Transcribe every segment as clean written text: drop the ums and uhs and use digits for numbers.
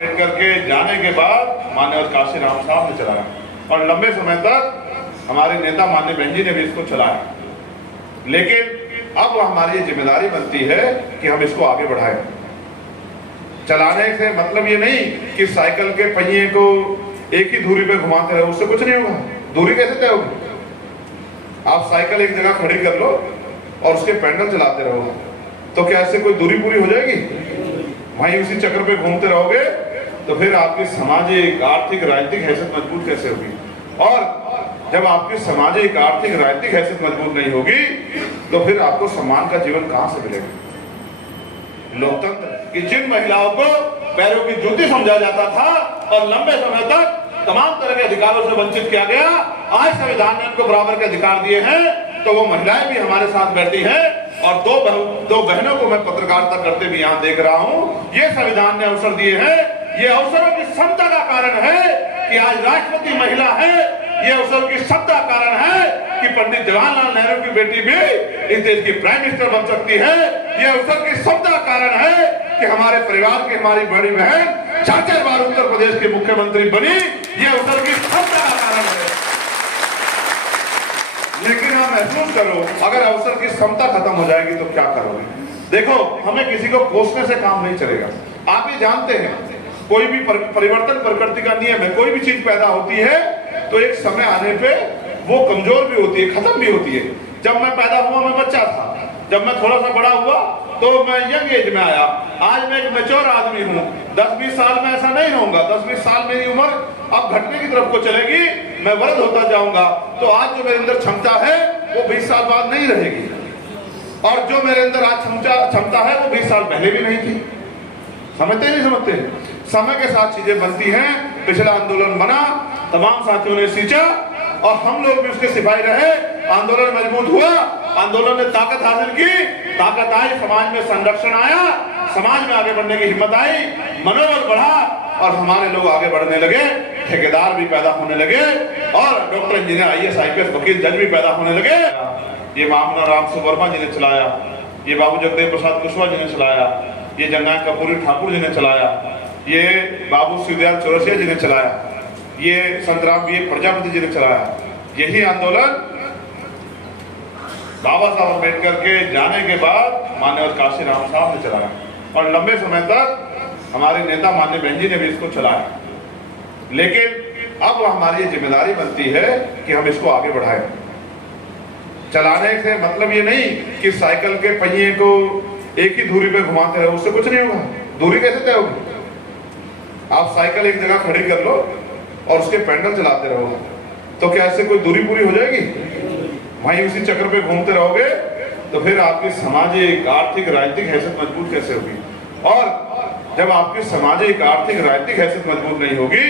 अम्बेडकर के जाने के बाद माननीय काशी राम साहब ने चलाया और लंबे समय तक हमारे नेता माननीय बहन जी ने भी इसको चलाया। लेकिन अब हमारी जिम्मेदारी बनती है कि हम इसको आगे बढ़ाएं। चलाने से मतलब ये नहीं कि साइकिल के पहिए को एक ही धुरी पे घुमाते रहो, उससे कुछ नहीं होगा। दूरी कैसे तय होगी? आप साइकिल एक जगह खड़ी कर लो और उसके पैडल चलाते रहो, तो क्या ऐसे कोई दूरी पूरी हो जाएगी? वहीं उसी चक्कर पे घूमते रहोगे तो फिर आपकी सामाजिक, आर्थिक, राजनीतिक हैसियत मजबूत कैसे होगी? और जब आपकी सामाजिक, आर्थिक, राजनीतिक हैसियत मजबूत नहीं होगी तो फिर आपको सम्मान का जीवन कहां से मिलेगा? लोकतंत्र की जिन महिलाओं को पैरों की जूती समझा जाता था और लंबे समय तक तमाम तरह के अधिकारों से वंचित किया गया, आज संविधान ने उनको बराबर के अधिकार दिए हैं, तो वो महिलाएं भी हमारे साथ बैठी हैं। और दो बहनों को मैं पत्रकारिता करते भी यहाँ देख रहा हूँ। ये संविधान ने अवसर दिए हैं, ये अवसरों की क्षमता का कारण है कि आज राष्ट्रपति महिला है। ये अवसर की क्षमता कारण है कि पंडित जवाहरलाल नेहरू की बेटी भी इस देश की प्राइम मिनिस्टर बन सकती है। ये अवसर की क्षमता कारण है कि हमारे परिवार की हमारी बड़ी बहन 4 बार उत्तर प्रदेश की मुख्यमंत्री बनी। ये अवसर की क्षमता का कारण है। लेकिन आप महसूस करो, अगर अवसर की क्षमता खत्म हो जाएगी तो क्या करोगे? देखो, हमें किसी को कोसने से काम नहीं चलेगा। आप ये जानते हैं, कोई भी परिवर्तन प्रकृति का नियम है। कोई भी चीज पैदा होती है तो एक समय आने पे वो कमजोर भी होती है, खत्म भी होती है। जब मैं पैदा हुआ मैं बच्चा था, जब मैं थोड़ा सा बड़ा हुआ तो मैं यंग एज में आया। आज मैं एक मैच्योर आदमी हूँ। 10-20 साल में ऐसा नहीं रहूंगा। 10-20 साल मेरी उम्र अब घटने की तरफ को चलेगी, मैं वृद्ध होता जाऊंगा। तो आज जो मेरे अंदर क्षमता है वो 20 साल बाद नहीं रहेगी, और जो मेरे अंदर आज क्षमता है वो 20 साल पहले भी नहीं थी। समझते नहीं समझते? समय के साथ चीजें बनती हैं। पिछला आंदोलन बना, तमाम साथियों ने सींचा और हम लोग भी उसके सिपाही रहे। आंदोलन मजबूत हुआ, आंदोलन ने ताकत हासिल की, ताकत आई, समाज में संरक्षण आया, समाज में आगे बढ़ने की हिम्मत आई, मनोबल बढ़ा और हमारे लोग आगे बढ़ने लगे। ठेकेदार भी पैदा होने लगे और डॉक्टर, इंजीनियर, IAS, IPS, वकील, जज भी पैदा होने लगे। ये मामला राम सुवर्मा जी ने चलाया, ये बाबू जगदेव प्रसाद कुशवाहा जी ने चलाया, ये जननायक कपूरी ठाकुर जी ने चलाया, ये बाबू शिवदयाल चौरसिया जी ने चलाया, ये संतराम BA प्रजापति जी ने चलाया। यही आंदोलन बाबा साहब अम्बेडकर के जाने के बाद माननीय काशी राम साहब ने चलाया और लंबे समय तक हमारे नेता माननीय बहन जी ने भी इसको चलाया। लेकिन अब हमारी जिम्मेदारी बनती है कि हम इसको आगे बढ़ाएं। चलाने से मतलब ये नहीं कि साइकिल के पहिए को एक ही धुरी पे घुमाते रहो, उससे कुछ नहीं होगा। दूरी कैसे तय होगी? आप साइकिल एक जगह खड़ी कर लो और उसके पैडल चलाते रहो, तो क्या ऐसे कोई दूरी पूरी हो जाएगी? वहीं उसी चक्कर पे घूमते रहोगे तो फिर आपकी सामाजिक, आर्थिक, राजनीतिक हैसियत मजबूत कैसे होगी? और जब आपकी सामाजिक, आर्थिक, राजनीतिक हैसियत मजबूत नहीं होगी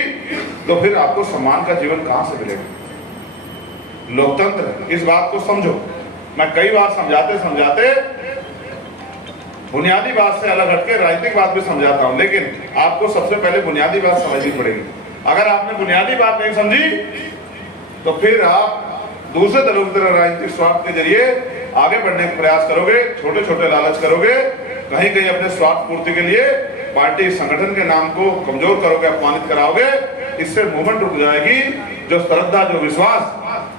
तो फिर आपको सम्मान का जीवन कहां से मिलेगा? लोकतंत्र, इस बात को समझो। मैं कई बार समझाते बुनियादी बात से अलग हटके राजनीतिक बात भी समझाता हूं, लेकिन आपको सबसे पहले बुनियादी बात समझनी पड़ेगी। अगर आपने बुनियादी बात नहीं समझी तो फिर आप दूसरे दलों की तरह राजनीतिक स्वार्थ के जरिए आगे बढ़ने का प्रयास करोगे, छोटे छोटे लालच करोगे, कहीं कहीं अपने स्वार्थ पूर्ति के लिए पार्टी, संगठन के नाम को कमजोर करोगे, अपमानित कराओगे। इससे मूवमेंट रुक जाएगी। जो श्रद्धा, जो विश्वास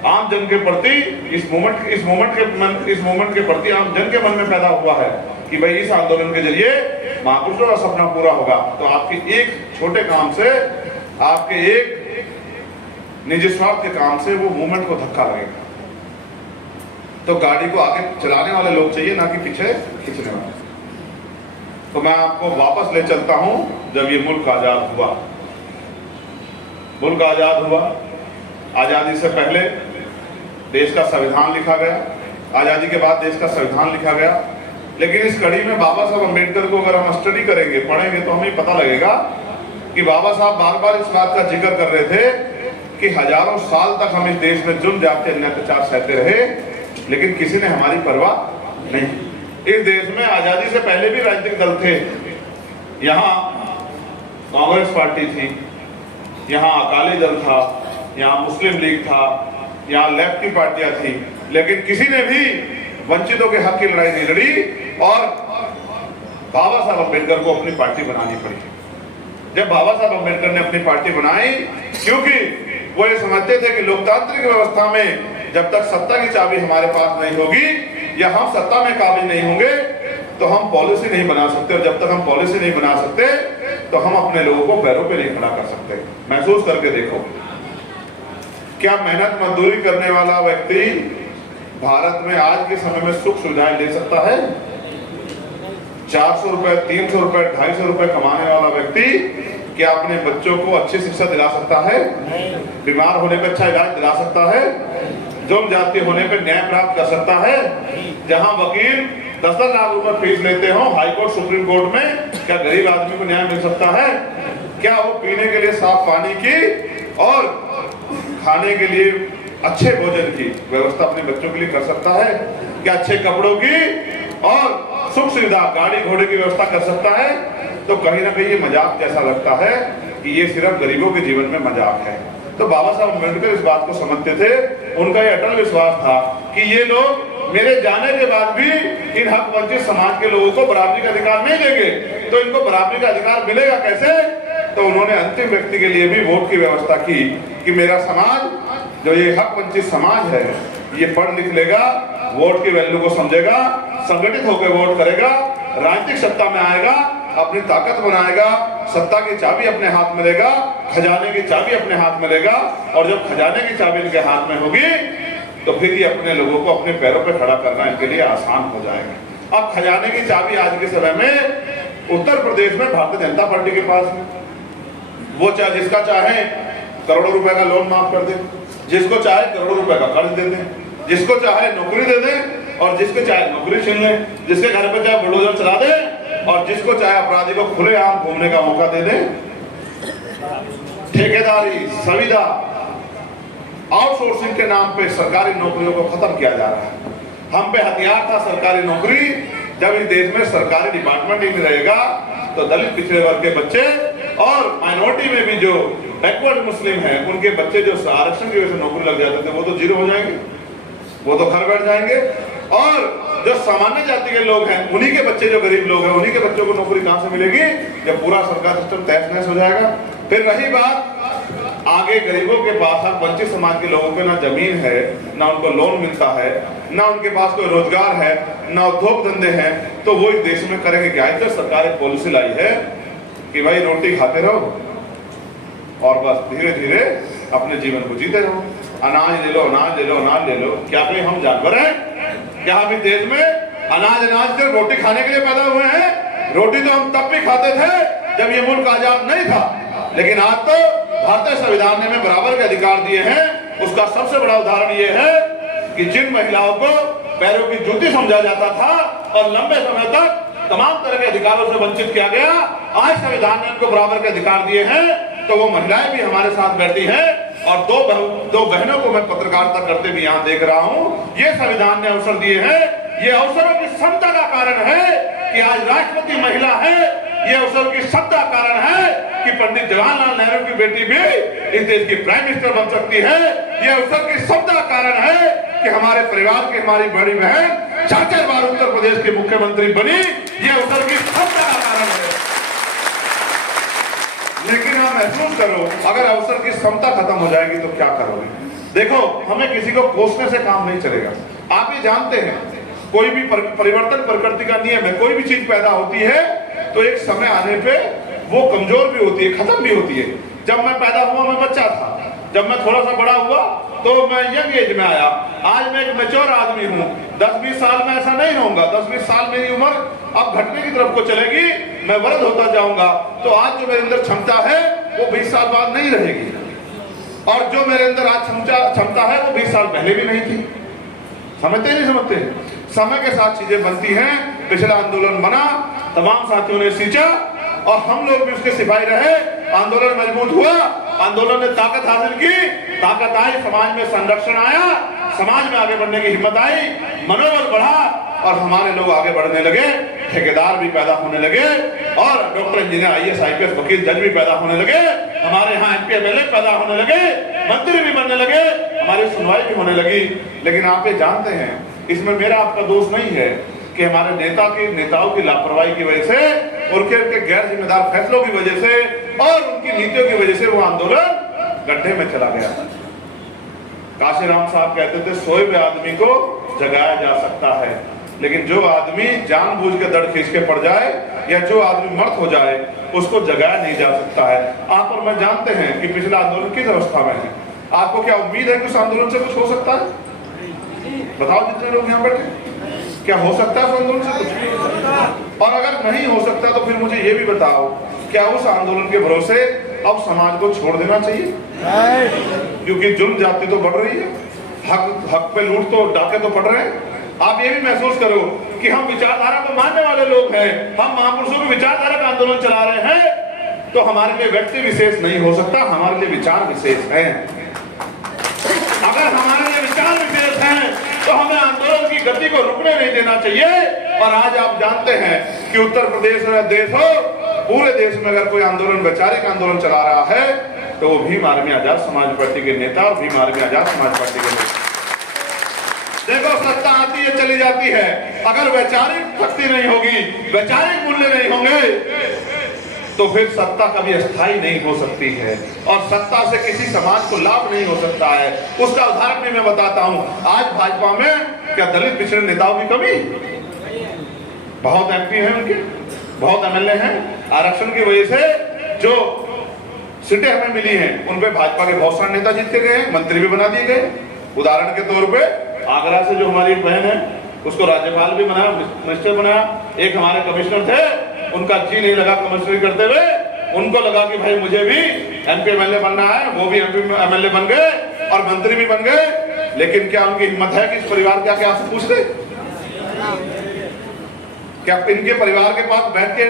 आम जन के प्रति इस मूवमेंट के प्रति आम जन के मन में पैदा हुआ है कि भाई इस आंदोलन के जरिए महापुरुषों का सपना पूरा होगा, तो आपके एक छोटे काम से, आपके एक निजी स्वार्थ के काम से वो मूवमेंट को धक्का लगेगा। तो गाड़ी को आगे चलाने वाले लोग चाहिए, ना कि पीछे खींचने वाले। तो मैं आपको वापस ले चलता हूं जब ये मुल्क आजाद हुआ। मुल्क आजाद हुआ, आजादी से पहले देश का संविधान लिखा गया, आजादी के बाद देश का संविधान लिखा गया। लेकिन इस कड़ी में बाबा साहब अम्बेडकर को अगर हम स्टडी करेंगे, पढ़ेंगे, तो हमें पता लगेगा कि बाबा साहब बार बार इस बात का जिक्र कर रहे थे कि हजारों साल तक हम इस देश में जुल्म, जाते, अत्याचार सहते रहे, लेकिन किसी ने हमारी परवाह नहीं। इस देश में आजादी से पहले भी राजनीतिक दल थे। यहाँ कांग्रेस पार्टी थी, यहाँ अकाली दल था, यहाँ मुस्लिम लीग था, यहाँ लेफ्ट की पार्टियां थी, लेकिन किसी ने भी वंचितों के हक की लड़ाई नहीं लड़ी और बाबा साहब अम्बेडकर को अपनी पार्टी बनानी पड़ी। जब बाबा साहब अम्बेडकर ने अपनी पार्टी बनाई, क्योंकि वो ये समझते थे कि लोकतांत्रिक व्यवस्था में जब तक सत्ता की चाबी हमारे पास नहीं होगी या हम सत्ता में काबिज नहीं होंगे तो हम पॉलिसी नहीं बना सकते, और जब तक हम पॉलिसी नहीं बना सकते तो हम अपने लोगों को पैरों पे नहीं खड़ा कर सकते। महसूस करके देखो, क्या मेहनत मजदूरी करने वाला व्यक्ति भारत में आज के समय में सुख सुविधाएं ले सकता है? 400 रुपए, 300 रुपए, 250 रुपए कमाने वाला व्यक्ति क्या अपने बच्चों को अच्छी शिक्षा दिला सकता है? बीमार होने पर अच्छा इलाज दिला सकता है? जुर्म जाति होने पर न्याय प्राप्त कर सकता है? जहां वकील 10-10 लाख रुपए फीस लेते हो हाई कोर्ट सुप्रीम कोर्ट में, क्या गरीब आदमी को न्याय मिल सकता है? क्या वो पीने के लिए साफ पानी की और खाने के लिए अच्छे भोजन की व्यवस्था अपने बच्चों के लिए कर सकता है? क्या अच्छे कपड़ों की और सुख सुविधा गाड़ी घोड़े की व्यवस्था कर सकता है? तो कहीं ना कहीं ये मजाक जैसा लगता है कि ये सिर्फ गरीबों के जीवन में मजाक है। तो बाबा साहब अम्बेडकर इस बात को समझते थे, उनका ये अटल विश्वास था कि ये लोग मेरे जाने के बाद भी इन हक वंचित समाज के लोगों को बराबरी का अधिकार नहीं देंगे, तो इनको बराबरी का अधिकार मिलेगा कैसे? तो उन्होंने अंतिम व्यक्ति के लिए भी वोट की व्यवस्था की कि मेरा समाज, जो ये हक वंचित समाज है, ये पढ़ लिख लेगा, वोट की वैल्यू को समझेगा, संगठित होकर वोट करेगा, राजनीतिक सत्ता में आएगा, अपनी ताकत बनाएगा, सत्ता की चाबी अपने हाथ में लेगा, खजाने की चाबी अपने हाथ में लेगा, और जब खजाने की चाबी इनके हाथ में होगी तो फिर ये अपने लोगों को अपने पैरों पर खड़ा करना इनके लिए आसान हो जाएगा। अब खजाने की चाबी आज के समय में उत्तर प्रदेश में भारतीय जनता पार्टी के पास है। वो चाहे जिसका चाहे करोड़ों रुपए का लोन माफ कर दे, जिसको चाहे करोड़ों रुपए का कर्ज दे दे, जिसको चाहे नौकरी दे दे और जिसको चाहे नौकरी छीन ले, जिसके घर पर चाहे बुलडोजर चला दे और जिसको चाहे अपराधी को खुलेआम घूमने का मौका दे दे। ठेकेदारी, संविदा, आउटसोर्सिंग के नाम पे सरकारी नौकरियों को खत्म किया जा रहा है। हम पे हथियार था सरकारी नौकरी। जब इस देश में सरकारी डिपार्टमेंट ही नहीं रहेगा तो दलित पिछड़े वर्ग के बच्चे और माइनॉरिटी में भी जो बैकवर्ड मुस्लिम हैं उनके बच्चे जो आरक्षण की वजह से नौकरी लग जाते थे वो तो जीरो हो जाएंगे, वो तो घर बैठ जाएंगे, और जो सामान्य जाति के लोग हैं उन्हीं के बच्चे, जो गरीब लोग हैं उन्हीं के बच्चों को नौकरी कहां से मिलेगी जब पूरा सरकार सिस्टम तहस नहस हो जाएगा। फिर रही बात आगे गरीबों के पास, वंचित समाज के लोगों पे ना जमीन है, ना उनको लोन मिलता है, ना उनके पास कोई रोजगार है, ना उद्योग धंधे हैं, तो वो इस देश में करेंगे क्या? तो सरकार एक पॉलिसी लाई है कि भाई रोटी खाते रहो और बस धीरे धीरे अपने जीवन को जीते रहो। अनाज ले लो, अनाज ले लो, अनाज ले लो। क्या कोई हम जानवर हैं? क्या हम इस देश में अनाज सिर्फ रोटी खाने के लिए पैदा हुए हैं? रोटी तो हम तब भी खाते थे जब ये मुल्क आजाद नहीं था, लेकिन आज तो भारतीय संविधान ने हमें बराबर के अधिकार दिए हैं। उसका सबसे बड़ा उदाहरण ये है कि जिन महिलाओं को पैरों की जूती समझा जाता था और लंबे समय तक तमाम तरह के अधिकारों से वंचित किया गया, आज संविधान ने उनको बराबर के अधिकार दिए हैं। तो वो महिलाएं भी हमारे साथ बैठी हैं और दो बहनों को मैं पत्रकारिता करते भी यहाँ देख रहा हूँ। ये संविधान ने अवसर दिए हैं। ये अवसरों की क्षमता का कारण है कि आज राष्ट्रपति महिला है। ये अवसर की क्षमता कारण है कि पंडित जवाहरलाल नेहरू की बेटी भी इस देश की प्राइम मिनिस्टर बन सकती है। ये अवसर की क्षमता कारण है कि हमारे परिवार की हमारी बड़ी बहन 4-4 बार उत्तर प्रदेश की मुख्यमंत्री बनी। ये अवसर की क्षमता का कारण है। लेकिन आप महसूस करो, अगर अवसर की क्षमता खत्म हो जाएगी तो क्या करोगे? देखो, हमें किसी को कोसने से काम नहीं चलेगा। आप ये जानते हैं, कोई भी परिवर्तन प्रकृति का नियम है। कोई भी चीज पैदा होती है तो एक समय आने पे वो कमजोर भी होती है, खत्म भी होती है। जब मैं पैदा हुआ मैं बच्चा था, जब मैं थोड़ा सा बड़ा हुआ तो मैं यंग एज में आया। आज मैं एक मैच्योर आदमी हूँ। 10-20 साल में ऐसा नहीं रहूंगा। 10-20 साल मेरी उम्र अब घटने की तरफ को चलेगी, मैं वृद्ध होता जाऊंगा। तो आज जो मेरे अंदर क्षमता है वो 20 साल बाद नहीं रहेगी, और जो मेरे अंदर आज क्षमता है वो 20 साल पहले भी नहीं थी। समझते नहीं समझते? समय के साथ चीजें बनती हैं। पिछला आंदोलन बना, तमाम साथियों ने सींचा और हम लोग भी उसके सिपाही रहे। आंदोलन मजबूत हुआ, आंदोलन ने ताकत हासिल की, ताकत आई, समाज में संरक्षण आया, समाज में आगे बढ़ने की हिम्मत आई, मनोबल बढ़ा और हमारे लोग आगे बढ़ने लगे। ठेकेदार भी पैदा होने लगे और डॉक्टर, इंजीनियर, IAS, IPS, वकील, जज भी पैदा होने लगे। हमारे यहाँ MP, MLA पैदा होने लगे, मंत्री भी बनने लगे, हमारी सुनवाई भी होने लगी। लेकिन आप ये जानते हैं, इसमें मेरा आपका दोष नहीं है कि हमारे नेताओं की लापरवाही की वजह से, उनके गैर जिम्मेदार फैसलों की वजह से और उनकी नीतियों की वजह से वो आंदोलन गड्ढे में चला गया। काशीराम साहब कहते थे सोए हुए आदमी को जगाया जा सकता है, लेकिन जो आदमी जानबूझ के दड़ खींच के पड़ जाए या जो आदमी मर्द हो जाए उसको जगाया नहीं जा सकता है। आप और मैं जानते हैं कि पिछला आंदोलन किस अवस्था में है। आपको क्या उम्मीद है कि उस आंदोलन से कुछ हो सकता है? बताओ जितने लोग यहाँ बैठे, क्या हो सकता है उस आंदोलन से कुछ? और अगर नहीं हो सकता तो फिर मुझे ये भी बताओ, क्या उस आंदोलन के भरोसे अब समाज को छोड़ देना चाहिए? क्योंकि जुल्म जाति तो बढ़ रही है, हक पे लूट तो डाके तो पड़ रहे हैं। आप ये भी महसूस करो कि हम विचारधारा को मानने वाले लोग हैं, हम महापुरुषों की विचारधारा का आंदोलन चला रहे हैं, तो हमारे लिए व्यक्ति विशेष नहीं हो सकता, हमारे लिए विचार विशेष है। अगर हमारे लिए विचार विशेष हैं तो हमें आंदोलन की गति को रुकने नहीं देना चाहिए। और आज आप जानते हैं कि उत्तर प्रदेश में देश हो, पूरे देश में अगर कोई आंदोलन वैचारिक आंदोलन चला रहा है तो वो भीम आर्मी आजाद समाज पार्टी के नेता और भीम आर्मी आजाद समाज पार्टी के नेता। देखो सत्ता आती है चली जाती है, अगर वैचारिक शक्ति नहीं होगी, वैचारिक मूल्य नहीं होंगे तो फिर सत्ता कभी अस्थायी नहीं हो सकती है और सत्ता से किसी समाज को लाभ नहीं हो सकता है। उसका उदाहरण भी मैं बताता हूं। आज भाजपा में क्या दलित पिछड़े नेताओं की कमी? बहुत एमपी हैं उनके, बहुत एमएलए हैं। आरक्षण की वजह से जो सीटें हमें मिली हैं उन पे भाजपा के बहुत सारे नेता जीत के गए, मंत्री भी बना दिए गए। उदाहरण के तौर पे आगरा से जो हमारी बहन है उसको राज्यपाल भी बनाया, मिनिस्टर बनाया। एक हमारे कमिश्नर थे, उनका जी नहीं लगा कमिश्नरी करते हुए, उनको लगा कि भाई मुझे भी एमपी एमएलए बनना है, वो भी एमपी एमएलए बन गए और मंत्री भी बन गए। लेकिन क्या उनकी हिम्मत है कि इस परिवार क्या क्या पूछ ले? क्या इनके परिवार के पास बैठ के